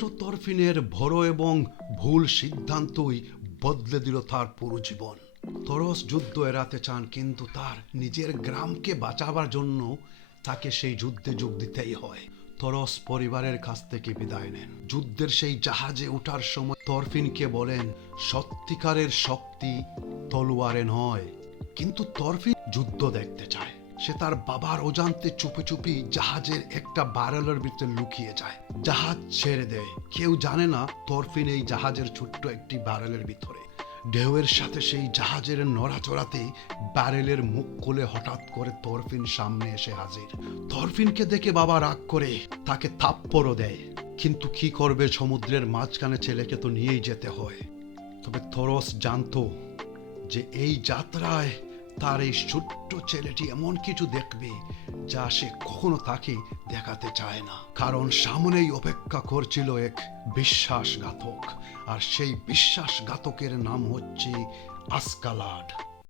ছোট্ট তরফিনের বড় এবং ভুল সিদ্ধান্তই বদলে দিল তার পুরো জীবন। তরস যুদ্ধ এড়াতে চান, কিন্তু তার নিজের গ্রামকে বাঁচাবার জন্য তাকে সেই যুদ্ধে যোগ দিতেই হয়। তরস পরিবারের কাছ থেকে বিদায় নেন। যুদ্ধের সেই জাহাজে ওঠার সময় তরফিনকে বলেন, সত্যিকারের শক্তি তলোয়ারে নয়। কিন্তু তরফিন যুদ্ধ দেখতে চায়। সে তার বাবার অজান্তে চুপি চুপি জাহাজের একটা ব্যারেলের ভিতরে লুকিয়ে যায়। জাহাজ ছেড়ে দেয়। কেউ জানে না তরফিন এই জাহাজের ছোট্ট একটি ব্যারেলের ভিতরে। ঢেউয়ের সাথে সেই জাহাজের নড়াচড়াতে ব্যারেলের মুখ খুলে হঠাৎ করে তরফিন সামনে এসে হাজির। তরফিনকে দেখে বাবা রাগ করে তাকে থাপ্পড়ও দেয়। কিন্তু কি করবে, সমুদ্রের মাঝখানে ছেলেকে তো নিয়েই যেতে হয়। তবে তরস জানতো যে এই যাত্রায় তার এই ছোট্ট ছেলেটি এমন কিছু দেখবে যা সে কখনো তাকে দেখাতে চায় না। কারণ সামনেই অপেক্ষা করছিল এক বিশ্বাসঘাতক, আর সেই বিশ্বাসঘাতকের নাম হচ্ছে আসকালাড।